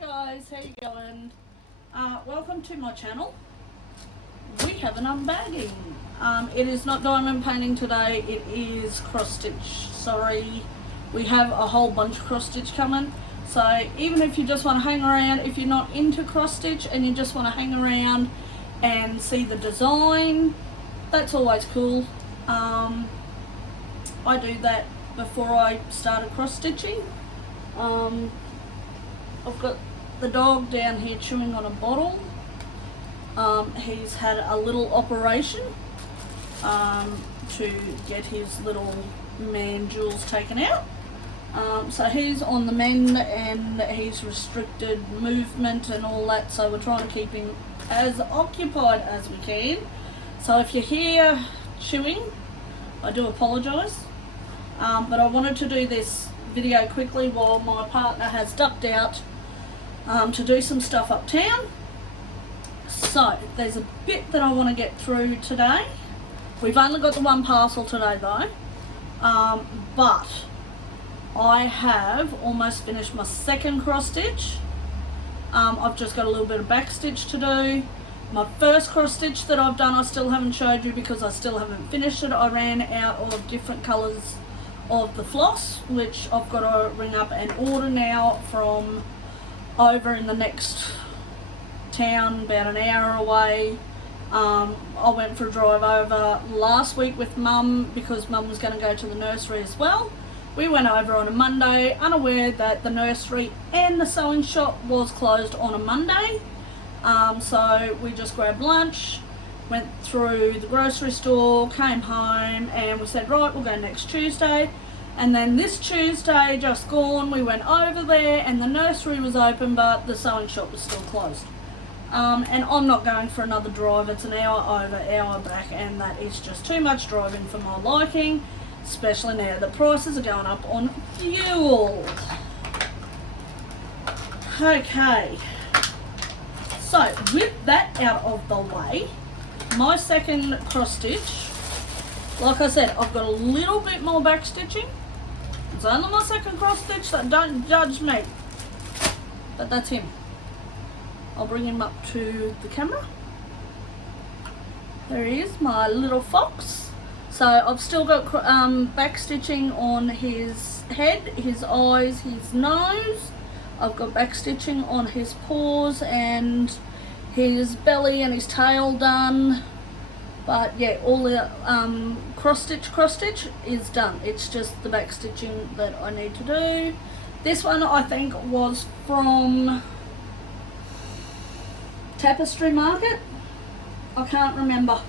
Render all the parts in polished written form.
Hi guys, how you going? Welcome to my channel. We have an unbagging. It is not diamond painting today, it is cross stitch. Sorry, we have a whole bunch of cross stitch coming. So even if you just want to hang around, if you're not into cross stitch and you just want to hang around and see the design, that's always cool. I do that before I started cross stitching. I've got the dog down here chewing on a bottle. He's had a little operation to get his little man jewels taken out. So he's on the mend and he's restricted movement and all that, so we're trying to keep him as occupied as we can. So if you hear chewing, I do apologise, but I wanted to do this video quickly while my partner has ducked out to do some stuff uptown. So there's a bit that I want to get through today. We've only got the one parcel today though, but I have almost finished my second cross stitch. I've just got a little bit of back stitch to do. My first cross stitch that I've done I still haven't showed you because I still haven't finished it. I ran out of different colours of the floss, which I've got to ring up and order now from over in the next town, about an hour away. I went for a drive over last week with Mum because Mum was going to go to the nursery as well. We went over on a Monday, unaware that the nursery and the sewing shop was closed on a Monday. So we just grabbed lunch, went through the grocery store, came home, and we said, right, we'll go next Tuesday. And then this Tuesday, just gone, we went over there and the nursery was open, but the sewing shop was still closed. And I'm not going for another drive. It's an hour over, hour back, and that is just too much driving for my liking, especially now the prices are going up on fuel. Okay, so with that out of the way, my second cross stitch, like I said, I've got a little bit more back stitching. It's only my second cross stitch, so don't judge me. But that's him. I'll bring him up to the camera. There he is, my little fox. So I've still got back stitching on his head, his eyes, his nose. I've got back stitching on his paws and his belly and his tail done. But yeah, all the cross stitch is done. It's just the back stitching that I need to do. This one I think was from Tapestry Market. I can't remember.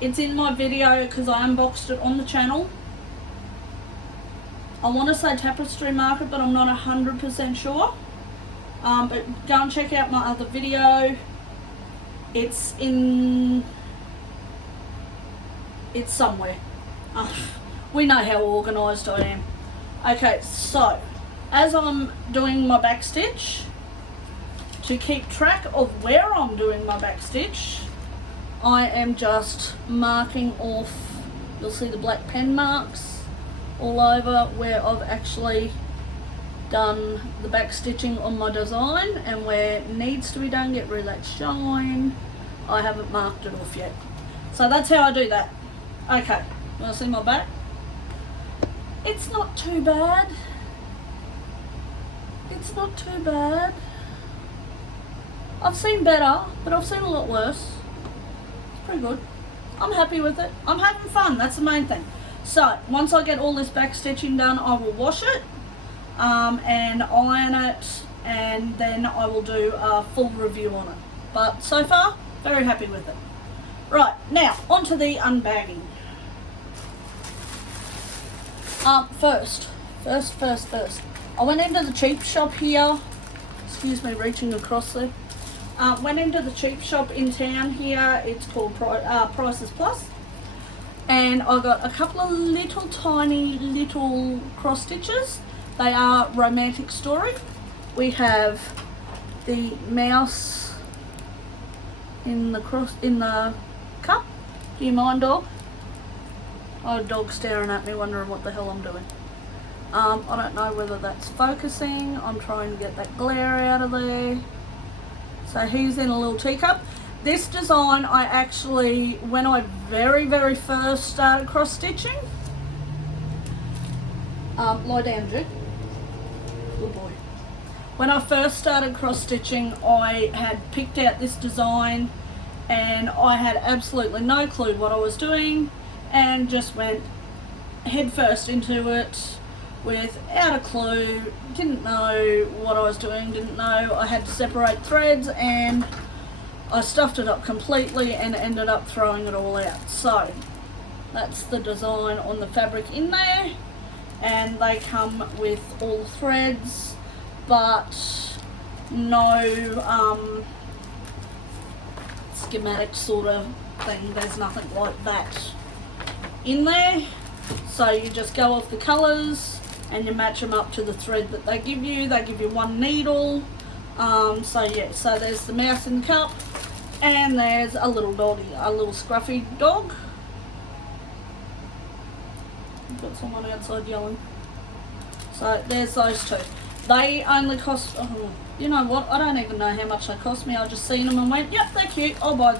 It's in my video because I unboxed it on the channel. I want to say Tapestry Market, but I'm not 100% sure. But go and check out my other video. It's somewhere. We know how organised I am. Okay, so as I'm doing my back stitch, to keep track of where I'm doing my back stitch, I am just marking off, you'll see the black pen marks all over where I've actually done the back stitching on my design, and where it needs to be done, get rid of that shine, I haven't marked it off yet. So that's how I do that. Okay, want to see my back? It's not too bad. It's not too bad. I've seen better, but I've seen a lot worse. It's pretty good. I'm happy with it. I'm having fun, that's the main thing. So, once I get all this back stitching done, I will wash it and iron it, and then I will do a full review on it. But so far, very happy with it. Right, now, onto the unbagging. First. I went into the cheap shop here. Excuse me, reaching across there. Went into the cheap shop in town here. It's called Prices Plus. And I got a couple of little tiny little cross stitches. They are Romantic Story. We have the mouse in the cup. Do you mind, dog? Oh, dog staring at me wondering what the hell I'm doing. I don't know whether that's focusing. I'm trying to get that glare out of there. So he's in a little teacup. This design I actually, when I very first started cross stitching, lie down, Jude. Good boy. When I first started cross stitching, I had picked out this design and I had absolutely no clue what I was doing and just went head first into it without a clue, didn't know what I was doing, didn't know I had to separate threads, and I stuffed it up completely and ended up throwing it all out. So that's the design on the fabric in there, and they come with all threads but no schematic sort of thing. There's nothing like that in there. So you just go off the colours and you match them up to the thread that they give you. They give you one needle. So yeah, so there's the mouse in the cup, and there's a little doggy, a little scruffy dog. I've got someone outside yelling. So there's those two. They only cost, oh, you know what, I don't even know how much they cost me. I just seen them and went, yep, they're cute, I'll buy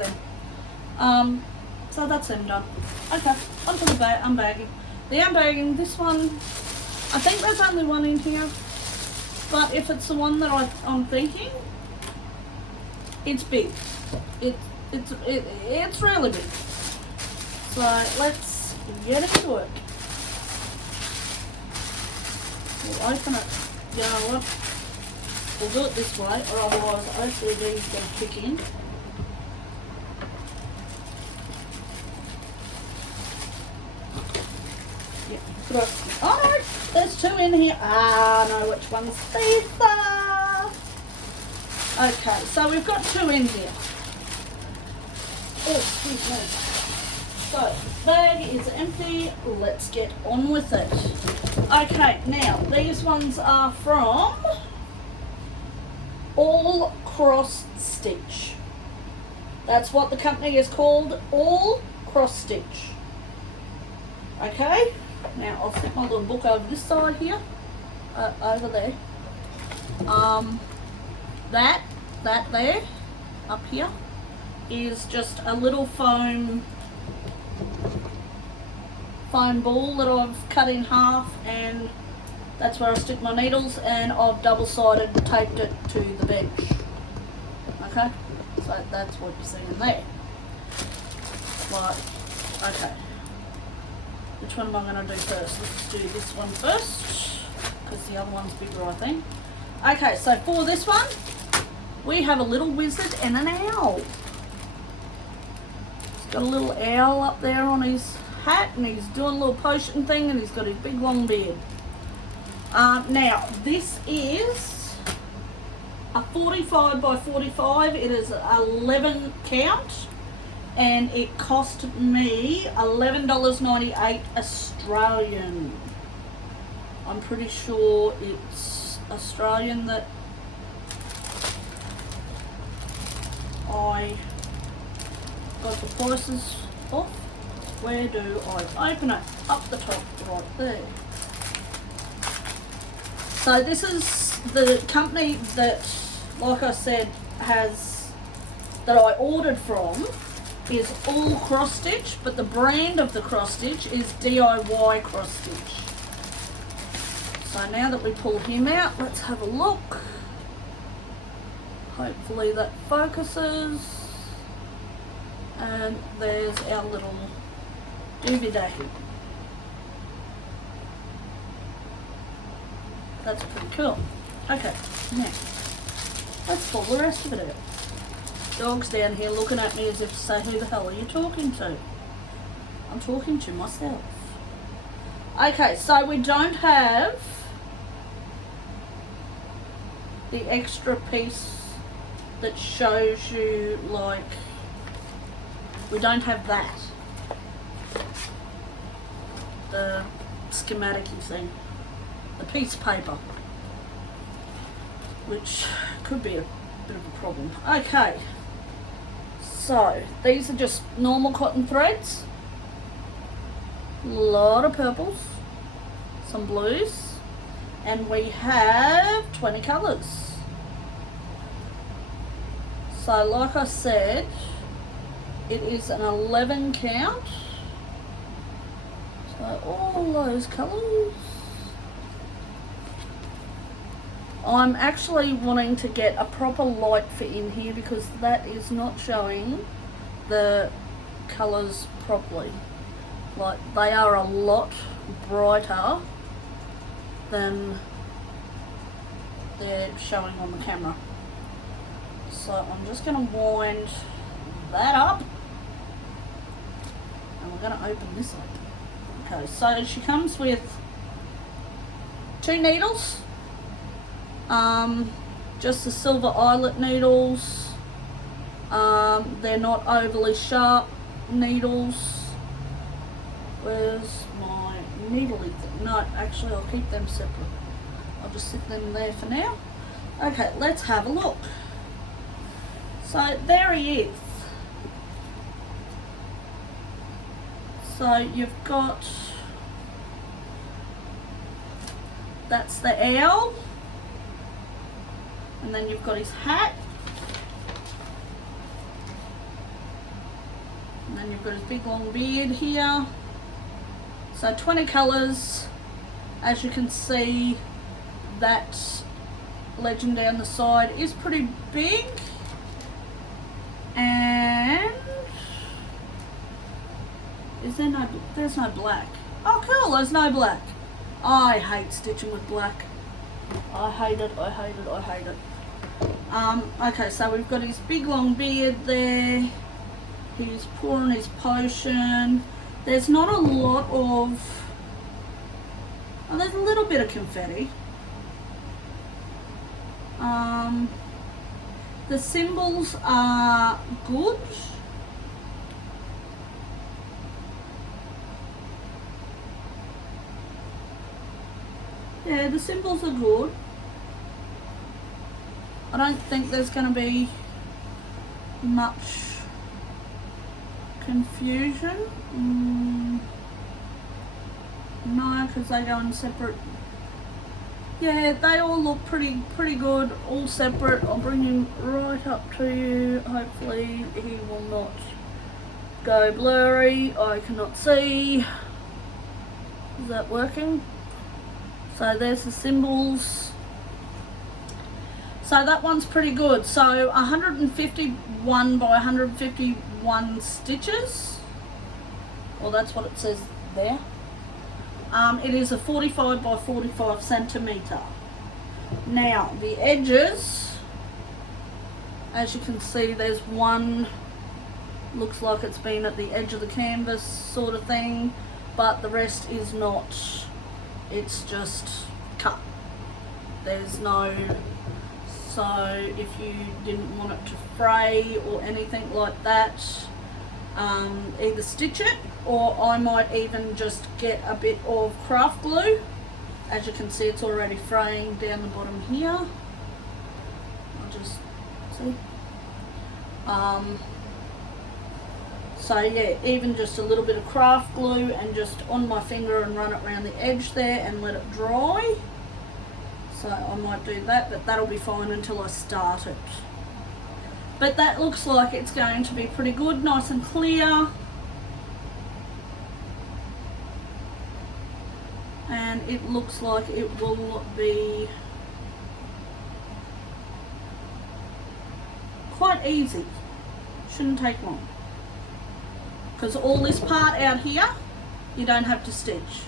them. So that's them done. Okay, on to the unbagging. The unbagging, this one, I think there's only one in here, but if it's the one that I'm thinking, it's big. It's really big. So let's get into it. We'll open it. You know what? We'll do it this way, or otherwise OCD is going to kick in. Yeah, throw it. Oh no, there's two in here. Ah, I know which ones these are. Okay, so we've got two in here. Oh, excuse me. So, the bag is empty. Let's get on with it. Okay, now these ones are from All Cross Stitch. That's what the company is called, All Cross Stitch. Okay, now I'll set my little book over this side here, over there. That there, up here, is just a little foam ball that I've cut in half, and that's where I stick my needles, and I've double-sided taped it to the bench. Okay, so that's what you're seeing there. Right, okay. Which one am I going to do first? Let's do this one first, because the other one's bigger, I think. Okay, so for this one, we have a little wizard and an owl. He's got a little owl up there on his hat, and he's doing a little potion thing, and he's got his big long beard. Now, this is a 45 by 45. It is 11 count, and it cost me $11.98 Australian. I'm pretty sure it's Australian that I got the prices off. Where do I open it? Up the top, right there. So this is the company that, like I said, that I ordered from is All Cross Stitch, but the brand of the cross stitch is DIY Cross Stitch. So now that we pull him out, let's have a look. Hopefully that focuses. And there's our little doobie-dacky. That's pretty cool. Okay, now let's pull the rest of it out. Dog's down here looking at me as if to say, who the hell are you talking to? I'm talking to myself. Okay, so we don't have the extra piece that shows you, like, we don't have that. The schematic-y thing. The piece of paper. Which could be a bit of a problem. Okay. So, these are just normal cotton threads. A lot of purples. Some blues. and we have 20 colours. So like I said, it is an 11 count. So all those colours. I'm actually wanting to get a proper light for in here because that is not showing the colours properly. Like, they are a lot brighter than they're showing on the camera. So I'm just going to wind that up and we're going to open this up. Okay, so she comes with 2 needles, just the silver eyelet needles. They're not overly sharp needles. Where's my needly thing? No, actually I'll keep them separate. I'll just sit them there for now. Okay, let's have a look. So there he is. So you've got, that's the owl, and then you've got his hat, and then you've got his big long beard here. So 20 colours. As you can see, that legend down the side is pretty big, and is there no, there's no black. Oh cool, there's no black. I hate stitching with black. I hate it, I hate it, I hate it. Okay, so we've got his big long beard there. He's pouring his potion. There's not a lot of, oh, there's a little bit of confetti. The symbols are good. Yeah, the symbols are good. I don't think there's going to be much confusion. No, because they go in separate. Yeah, they all look pretty good, all separate. I'll bring him right up to you. Hopefully he will not go blurry. I cannot see. Is that working? So there's the symbols. So that one's pretty good. So 151 by 151 stitches. Well, that's what it says there. It is a 45 by 45 centimetre. Now the edges, as you can see, there's one, looks like it's been at the edge of the canvas sort of thing, but the rest is not. It's just cut. There's no, so if you didn't want it to fray or anything like that, either stitch it, or I might even just get a bit of craft glue. As you can see, it's already fraying down the bottom here. I'll just see. So yeah, even just a little bit of craft glue and just on my finger and run it around the edge there and let it dry. So I might do that, but that'll be fine until I start it. But that looks like it's going to be pretty good, nice and clear. And it looks like it will be quite easy. Shouldn't take long. Because all this part out here, you don't have to stitch.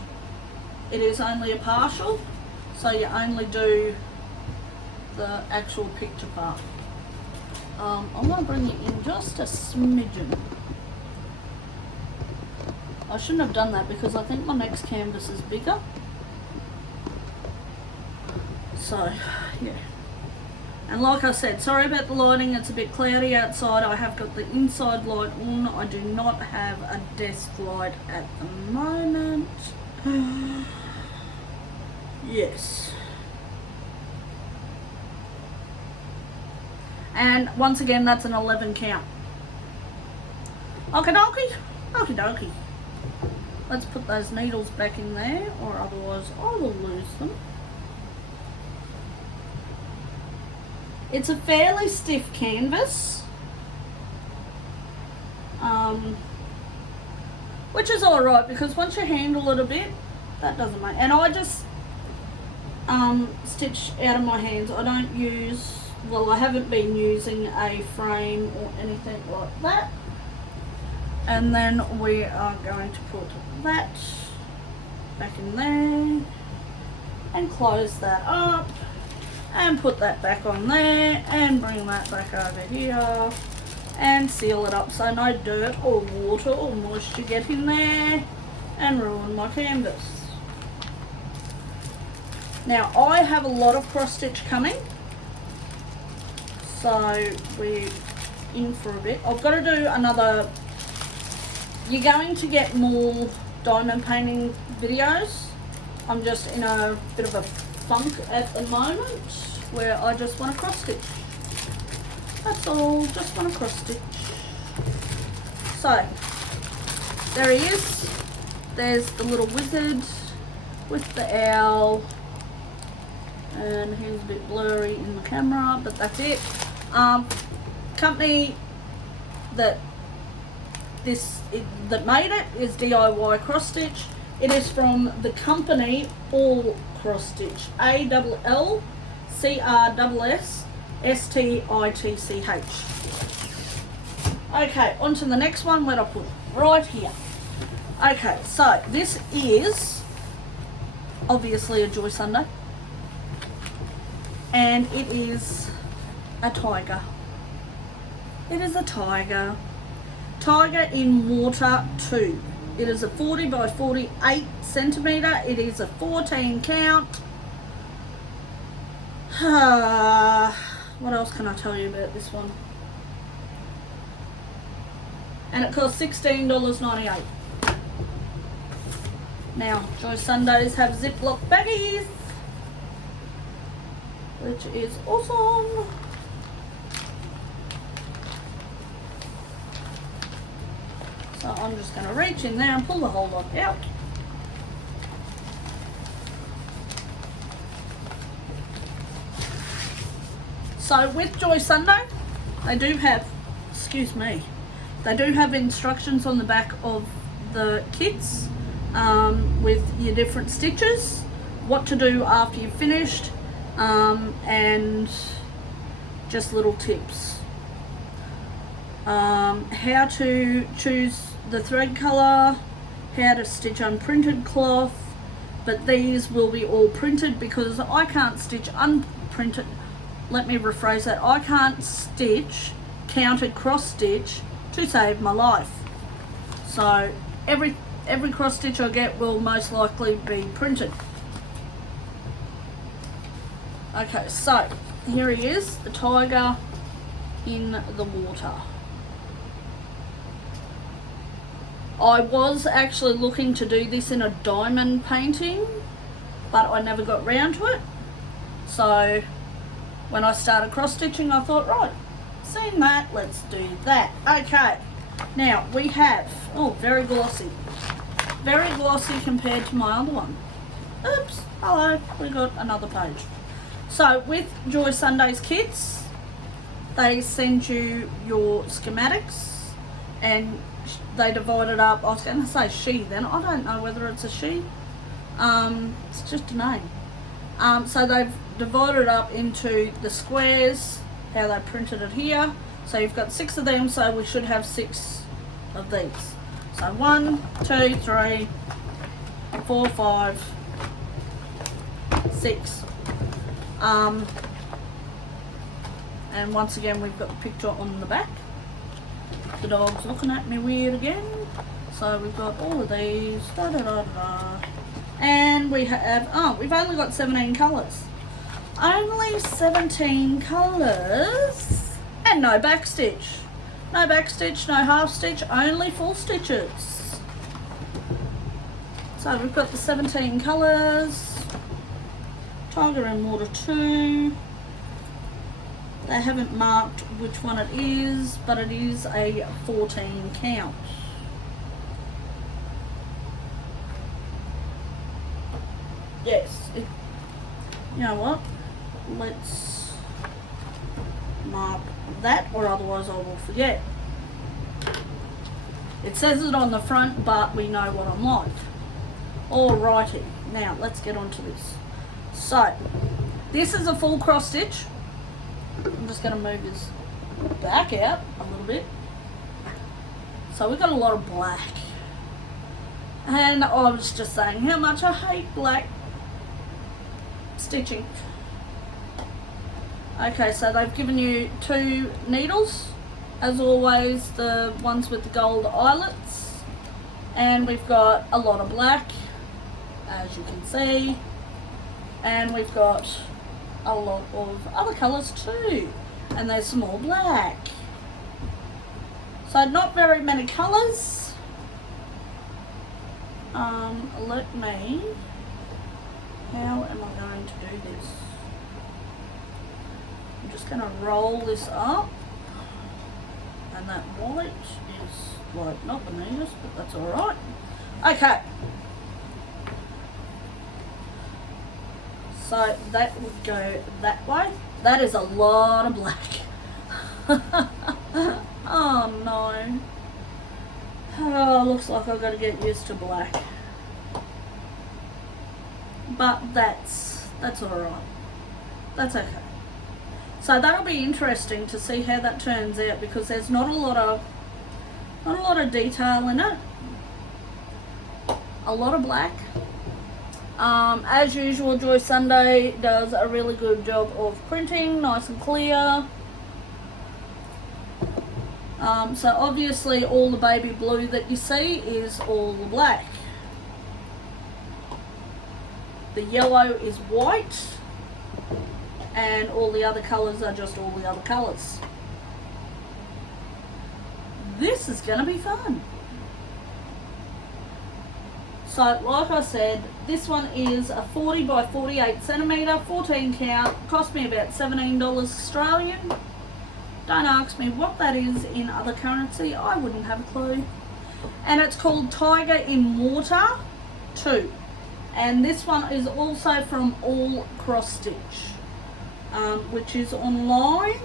It is only a partial, so you only do the actual picture part. I'm going to bring it in just a smidgen. I shouldn't have done that because I think my next canvas is bigger. So, yeah. And like I said, sorry about the lighting, it's a bit cloudy outside. I have got the inside light on. I do not have a desk light at the moment. Yes. And once again, that's an 11 count. Okie dokie. Okie dokie. Let's put those needles back in there, or otherwise I will lose them. It's a fairly stiff canvas, which is alright because once you handle it a bit, that doesn't make. And I just stitch out of my hands. I don't use, well, I haven't been using a frame or anything like that. And then we are going to put that back in there and close that up and put that back on there and bring that back over here and seal it up so no dirt or water or moisture get in there and ruin my canvas. Now I have a lot of cross stitch coming, so we're in for a bit. I've got to do another, you're going to get more diamond painting videos. I'm just in a bit of a funk at the moment where I just want to cross stitch. That's all, just want to cross stitch. So, there he is. There's the little wizard with the owl. And he's a bit blurry in the camera, but that's it. Company that made it is DIY Cross Stitch. It is from the company All Cross Stitch. ALLCRSSSTITCH. Okay, on to the next one. Where I put it? Right here. Okay, so this is obviously a Joy Sunday. And it is a tiger. It is a tiger. Tiger in water 2. It is a 40 by 48 centimetre. It is a 14 count. What else can I tell you about this one? And it costs $16.98. Now, Joy Sundays have Ziploc baggies, which is awesome. So I'm just going to reach in there and pull the whole lot out. So with Joy Sunday, they do have, they do have instructions on the back of the kits with your different stitches, what to do after you've finished, and just little tips. How to choose the thread colour, how to stitch unprinted cloth, but these will be all printed because I can't stitch unprinted. Let me rephrase that. I can't stitch counted cross stitch to save my life. So every cross stitch I get will most likely be printed. Okay, so here he is, the tiger in the water. I was actually looking to do this in a diamond painting, but I never got round to it. So when I started cross stitching, I thought, right, seen that, let's do that. Okay, now we have, oh, very glossy compared to my other one. Oops, hello, we got another page. So with Joy Sundays kits, they send you your schematics and they divide it up. I was going to say she then, I don't know whether it's a she, it's just a name. So they've divided it up into the squares, how they printed it here. So you've got 6 of them, so we should have 6 of these. So 1, 2, 3, 4, 5, 6. And once again we've got the picture on the back. The dog's looking at me weird again. So we've got all of these, and we have, we've only got 17 colours. Only 17 colours, and no back stitch. No back stitch, no half stitch, only full stitches. So we've got the 17 colours. Tiger in water 2. They haven't marked which one it is, but it is a 14 count. Yes, you know what? Let's mark that, or otherwise I will forget. It says it on the front, but we know what I'm like. Alrighty, now let's get on to this. So, this is a full cross stitch. I'm just going to move this back out a little bit. So we've got a lot of black. And I was just saying how much I hate black stitching. Okay, so they've given you 2 needles, as always, the ones with the gold eyelets, and we've got a lot of black, as you can see, and we've got a lot of other colours too, and there's some more black. So not very many colours. Let me, how am I going to do this? I'm just going to roll this up, and that white is like not the neatest, but that's alright. Okay, so that would go that way. That is a lot of black. Oh no. Oh, looks like I've got to get used to black. But that's alright. That's okay. So that'll be interesting to see how that turns out, because there's not a lot of detail in it. A lot of black. As usual, Joy Sunday does a really good job of printing, nice and clear. So obviously all the baby blue that you see is all the black. The yellow is white, and all the other colours are just all the other colours. This is going to be fun. So like I said, this one is a 40 by 48 centimetre, 14 count, cost me about $17 Australian. Don't ask me what that is in other currency, I wouldn't have a clue. And it's called Tiger in Water 2. And this one is also from All Cross Stitch, which is online.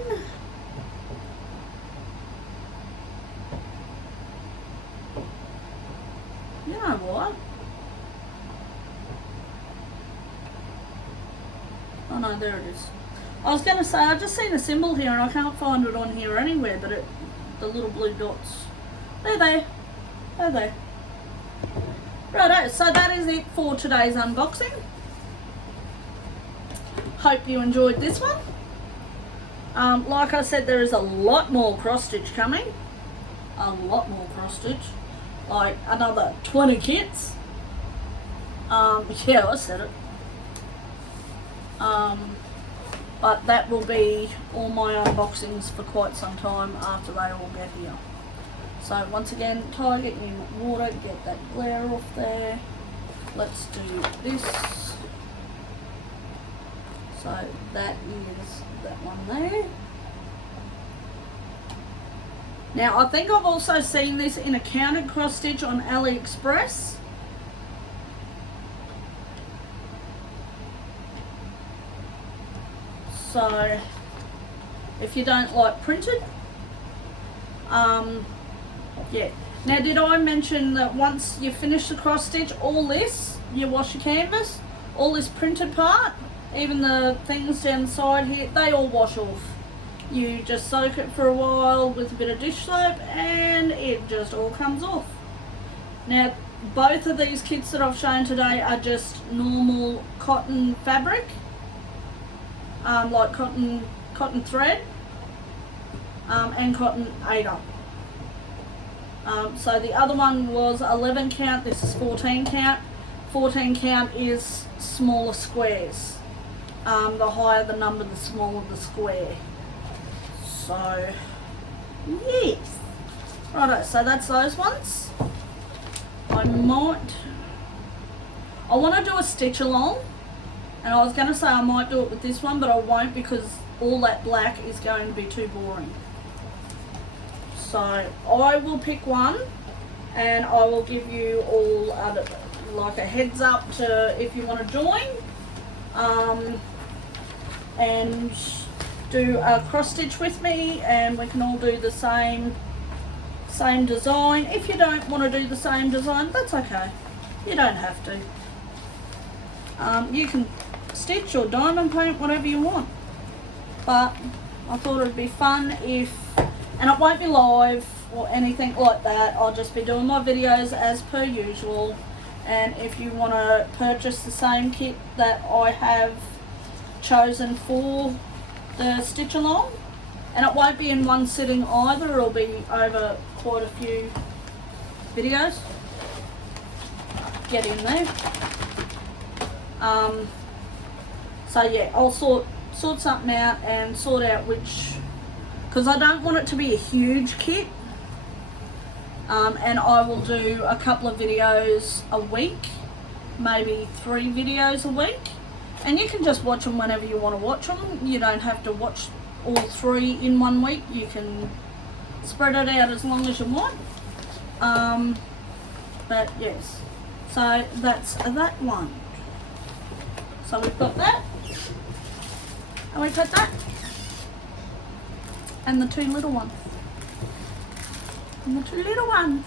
You know what? Oh no, there it is. I was going to say, I've just seen a symbol here and I can't find it on here anywhere, but the little blue dots, they're there. They're there. Righto, so that is it for today's unboxing. Hope you enjoyed this one. Like I said, there is a lot more cross stitch coming. A lot more cross stitch. Like another 20 kits. Yeah, I said it. But that will be all my unboxings for quite some time after they all get here. So once again, Tiger in Water, get that glare off there. Let's do this. So that is that one there. Now I think I've also seen this in a counted cross stitch on AliExpress. So if you don't like printed, yeah. Now did I mention that once you finish the cross stitch, all this, you wash your canvas, all this printed part, even the things down the side here, they all wash off. You just soak it for a while with a bit of dish soap and it just all comes off. Now both of these kits that I've shown today are just normal cotton fabric, like cotton thread, and cotton 8-up. So the other one was 11 count, this is 14 count. 14 count is smaller squares. The higher the number, the smaller the square. So, yes. Righto, so that's those ones. I want to do a stitch along. And I was going to say I might do it with this one, but I won't because all that black is going to be too boring. So I will pick one and I will give you all like a heads up to if you want to join, and do a cross stitch with me, and we can all do the same design. If you don't want to do the same design, that's okay. You don't have to. You can stitch or diamond paint, whatever you want. But I thought it'd be fun and it won't be live or anything like that. I'll just be doing my videos as per usual. And if you want to purchase the same kit that I have chosen for the stitch along, and it won't be in one sitting either, it'll be over quite a few videos. Get in there. So yeah, I'll sort something out and sort out which, because I don't want it to be a huge kit. And I will do a couple of videos a week, maybe 3 videos a week, and you can just watch them whenever you want to watch them. You don't have to watch all 3 in one week. You can spread it out as long as you want. But yes, so that's that one. So we've got that, and we've got that, and the 2 little ones. And the 2 little ones.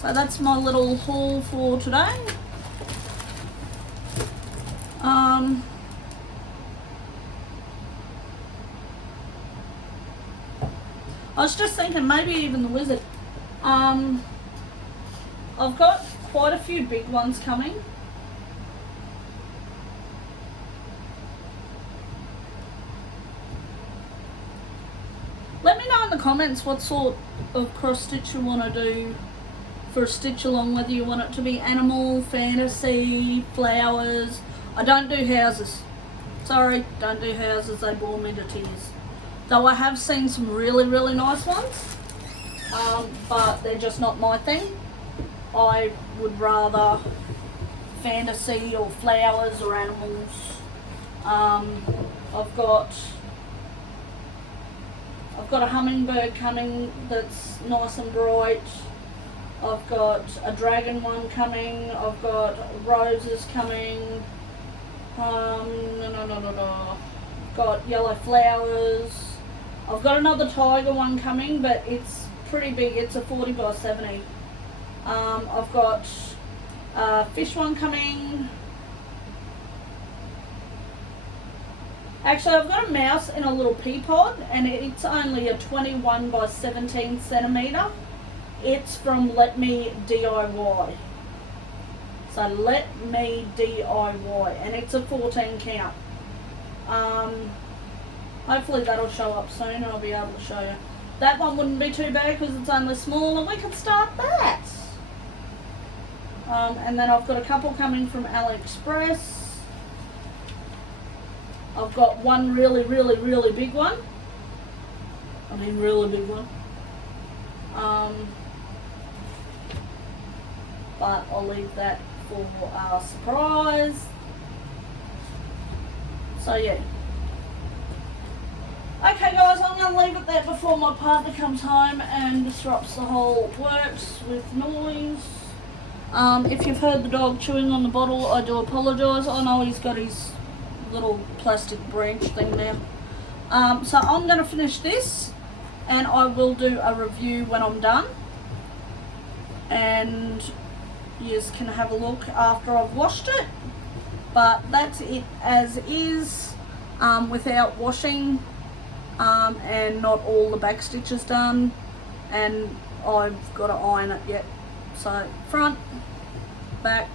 So that's my little haul for today. I was just thinking maybe even the wizard. I've got quite a few big ones coming. Let me know in the comments what sort of cross stitch you want to do for a stitch along, whether you want it to be animal, fantasy, flowers. I don't do houses. Sorry, don't do houses, they bore me to tears. Though I have seen some really, really nice ones, but they're just not my thing. I would rather fantasy or flowers or animals. I've got a hummingbird coming that's nice and bright. I've got a dragon one coming. I've got roses coming. I've got yellow flowers. I've got another tiger one coming, but it's pretty big. It's a 40 by 70. I've got a fish one coming. Actually, I've got a mouse in a little pea pod, and it's only a 21 by 17 centimetre. It's from Let Me DIY. So Let Me DIY, and it's a 14 count. Hopefully that'll show up soon and I'll be able to show you. That one wouldn't be too bad because it's only small, and we could start that. And then I've got a couple coming from AliExpress. I've got one really, really, really big one. I mean really big one. But I'll leave that for a surprise. So yeah. Okay guys, I'm going to leave it there before my partner comes home and disrupts the whole works with noise. If you've heard the dog chewing on the bottle, I do apologise. I know he's got his little plastic branch thing now. So I'm going to finish this, and I will do a review when I'm done, and you can have a look after I've washed it. But that's it as is, without washing, and not all the back stitches done, and I've got to iron it yet. So front, back,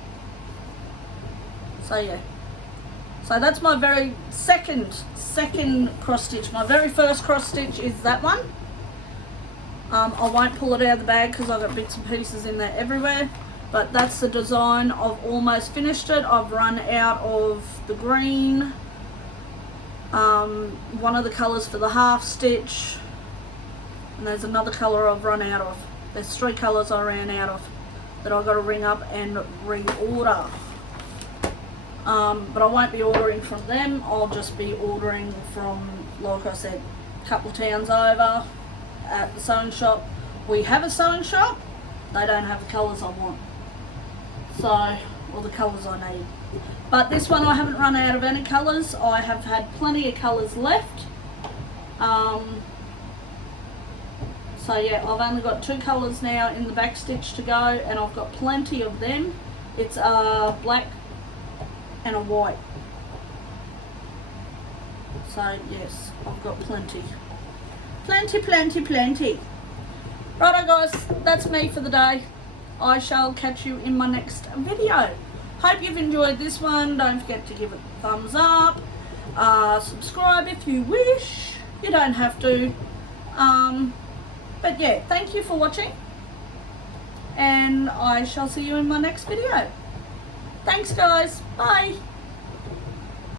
so yeah. So that's my very second cross stitch. My very first cross stitch is that one. I won't pull it out of the bag because I've got bits and pieces in there everywhere. But that's the design. I've almost finished it. I've run out of the green. One of the colours for the half stitch. And there's another colour I've run out of. There's 3 colours I ran out of that I've got to ring up and reorder. But I won't be ordering from them. I'll just be ordering from, like I said, a couple of towns over at the sewing shop. We have a sewing shop. They don't have the colours I want. So, or the colours I need. But this one I haven't run out of any colours. I have had plenty of colours left. So yeah, I've only got 2 colours now in the back stitch to go, and I've got plenty of them. It's a black and a white. So yes, I've got plenty. Plenty. Righto guys, that's me for the day. I shall catch you in my next video. Hope you've enjoyed this one. Don't forget to give it a thumbs up. Subscribe if you wish. You don't have to. But yeah, thank you for watching. And I shall see you in my next video. Thanks guys. Bye.